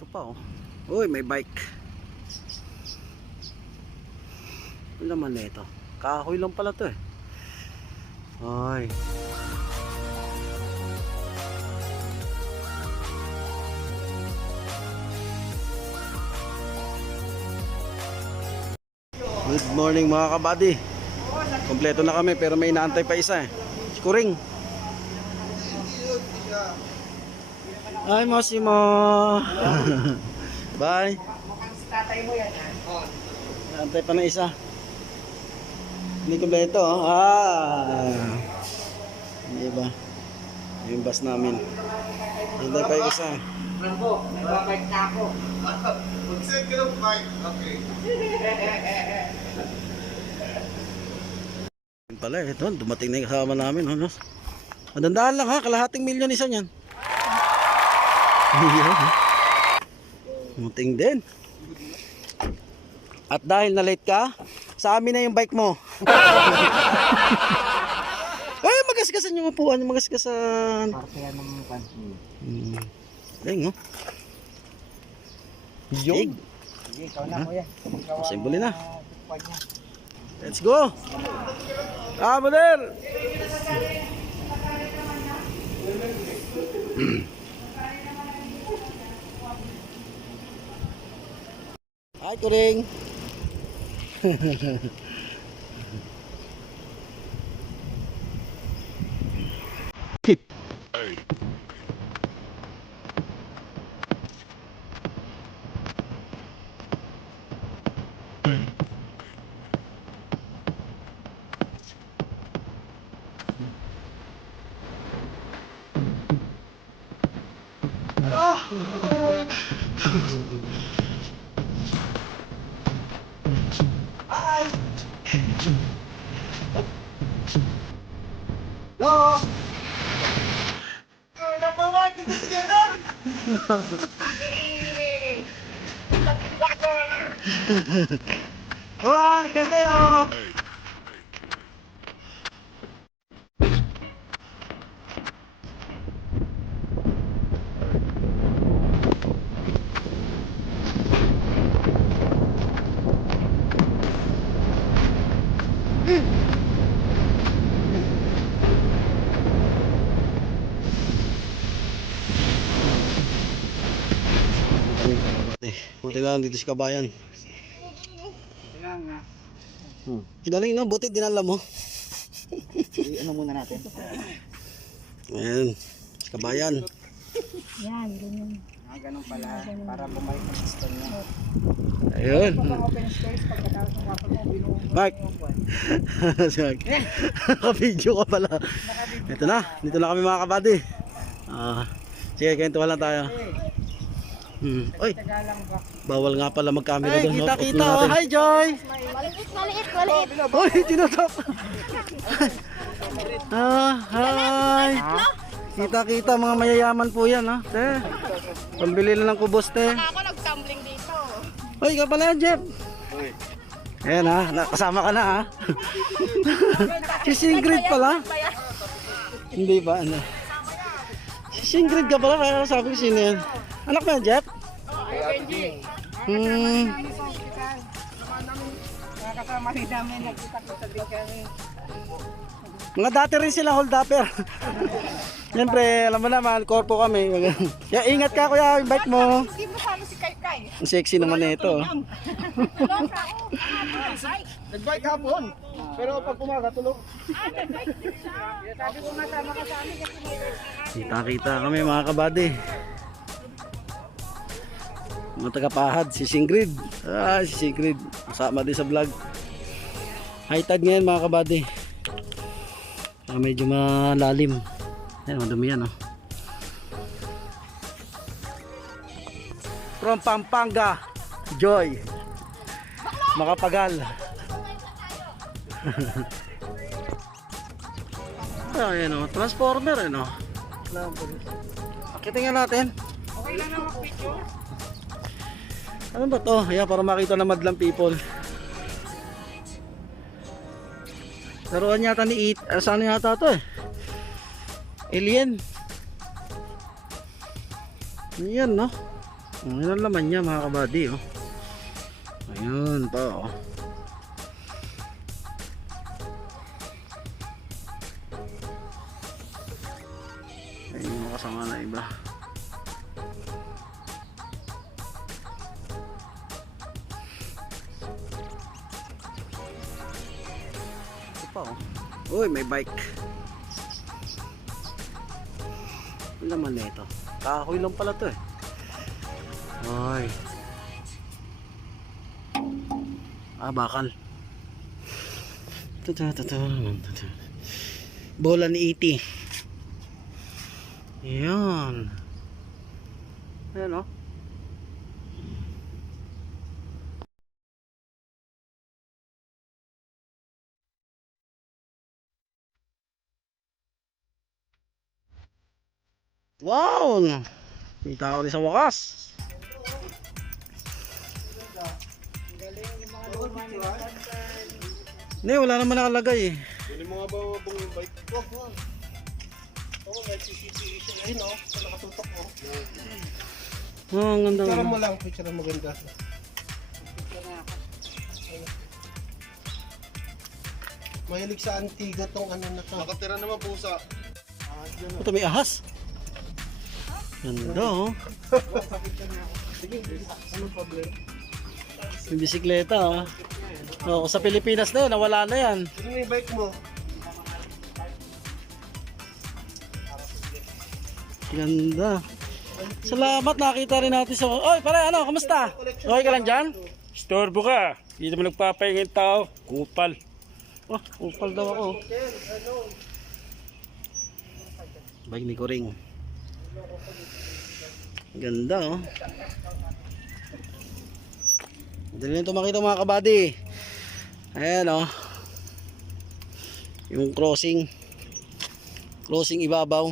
Ito pa oh. Uy, may bike. Ano naman na ito? Kahoy lang pala to eh. Ay. Good morning mga kabady. Kompleto na kami pero may inaantay pa isa eh. Si Kuring. Ay, Mosimo. Bye. Mukhang si tatay mo yan ha. Inaantay pa na isa. Hindi kompleto oh. Ah. Hindi ba? Yung bus namin. Inaantay pa yung isa. Rambo, nagbabike na ako. Mag-send ka ng bike. Okay. Yun pala ito, dumating na yung kasama namin. Ano? Madandaan lang ha, kalahating milyon isa niyan. Muting din. At dahil na late ka, sa amin na yung bike mo. Ay, magasgasan yung upuan, magasgasan. Parte yan ng pansin. Deng, oh. Yun. Sige, ikaw na kuya. Ikaw ang Simboli na. tukwan niya. Let's go. Ah, brother. Hi, Kuring. No! Napawag! Ito siya na! Wah, kasi oh. Buti lang dito sa kabayan. Kidaling no, buti dinala mo. Ano muna natin? Ayan, sa kabayan. Yan, ganyan. Ganun pala. Para bumalik ang piston niya. Ayun. Open space pagkatapos ng kapag mo binuo. Mark. Naka-video ka pala. Ito na, dito na kami mga kabady. Sige, kwentuhan lang tayo. Oy, Tagalang ba? bawal nga pala mag-camera Ay, doon. kita-kita, Oh, hi Joy. Maliit, maliit, maliit. Oy, tinatap. Hi. Kita-kita mga mayayaman po yan ha. Te. Pambili lang ng kubos te. Ako nag-tumbling dito. Oy, ka pala Jeff. Ayan ha, nakasama ka na ha. Si Singrid pala. Hindi ba ano? Si Singrid ka pala, kaya sabi ko sino yan. Anak mo yan Jeff? Nakakasama rin namin. Nagkita ko sa Dikani. Mga dati rin sila hold upper. Siyempre, alam mo naman, korpo kami. Kaya ingat ka kuya, yung bike mo. Hindi mo paano si Kai-Kai. Ang sexy naman na ito. Nag-bike hapon. Pero pag pumaga, tulog. Sabi ko masama ka sa amin kasi may Kita-kita kami mga kabady. Mga tagapahad, si Singrid. Si Singrid. Masama din sa vlog. High tide ngayon mga kabady. Medyo malalim. Ayan, madumi yan oh. From Pampanga, Joy. Makapagal. Ayan oh, transformer ano. Akitin nga natin. okay lang na mag-picture. Ano ba to? Ayan, para makita na madlang people. Laruan yata ni saan yata to eh? Alien. Ayan no? Yan ang laman niya mga kabady oh. Ayun pa oh. Ayun yung mga kasama na iba. Ito pa oh. Uy, may bike. Ano naman na ito? Kahoy lang pala to eh. Ay. Bakal. Bola ni E.T. Yan. Ayan o. Wow! Kita ko rin sa wakas. Hindi, wala naman nakalagay eh. Hindi mo nga ba mabong yung bike ko? Oo, may CCTV siya. Ayun o, sa nakatutok mo. Oh, ang ganda. Picture mo lang, picture mo ganda. Mahilig sa Antigua tong ano na to. Nakatira naman pusa. Ito may ahas. Ganda oh. Sige, anong problem? May bisikleta oh. Oh, sa Pilipinas na yun, nawala na yan. Sino yung bike mo? Ganda. Salamat, nakita rin natin sa... Oy, pare, ano, kamusta? Okay ka lang dyan? Storbo ka. Hindi naman nagpapahingin tao. Kupal. Oh, upal daw ako. Bike ni Kuring. Ganda oh. Dali nito makita mga kabady. Ayan oh. Yung crossing. Crossing ibabaw.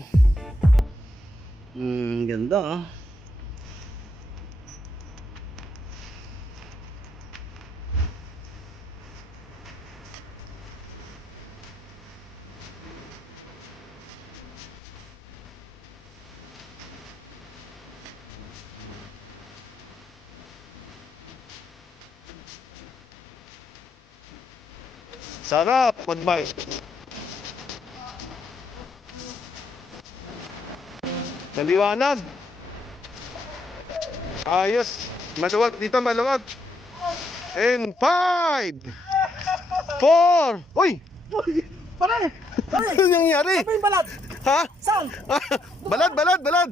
Ganda oh. Sarap, mag-bike. Naliwanag. Ayos. Maluwag. Dito maluwag. And 5 4 Uy! Pare! Ano nangyari? Ano yung balad? Ha? Saan? Balad, balad, balad!